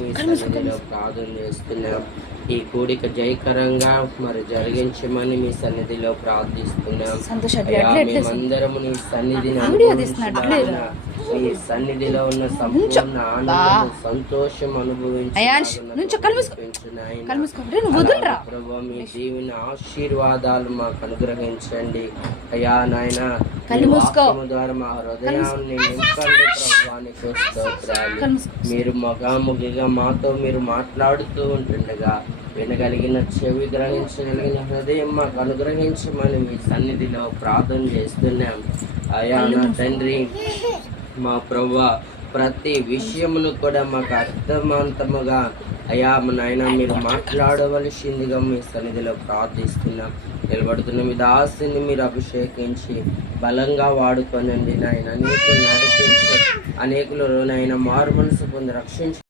మీ సన్నిధిలో ప్రార్థన చేస్తున్నాం. ఈ కూడిక జయకరంగా మరి జరిగించమని మీ సన్నిధిలో ప్రార్థిస్తున్నాం. మేమందరము నీ సన్నిధిని మీ సన్నిధిలో ఉన్న సంపూర్ణ ఆనందం సంతోషం ప్రభు మీ దీవెన ఆశీర్వాదాలు మాకు అనుగ్రహించండి అయ్యా నాయన. ద్వారా మా హృదయాన్ని నింపండి ప్రభువానికి స్తోత్రాలు. మీరు ముఖాముఖిగా మాతో మీరు మాట్లాడుతూ ఉంటుండగా వినగలిగిన చెవి, గ్రహించగలిగిన హృదయం మాకు అనుగ్రహించమని మీ సన్నిధిలో ప్రార్థన చేస్తున్నాం అయ్యా నా తండ్రి. మా ప్రభువా, ప్రతి విషయమును కూడా మాకు అర్థవంతముగా అయ్యా నాయన మీరు మాట్లాడవలసిందిగా మీ సన్నిధిలో ప్రార్థిస్తున్నాం. నిలబడుతున్న మీ దాసుని మీరు అభిషేకించి బలంగా వాడుకోనండి నాయన. అనేకులు నడిపించి అనేకులు నాయన మారు మనసు పొంది రక్షించి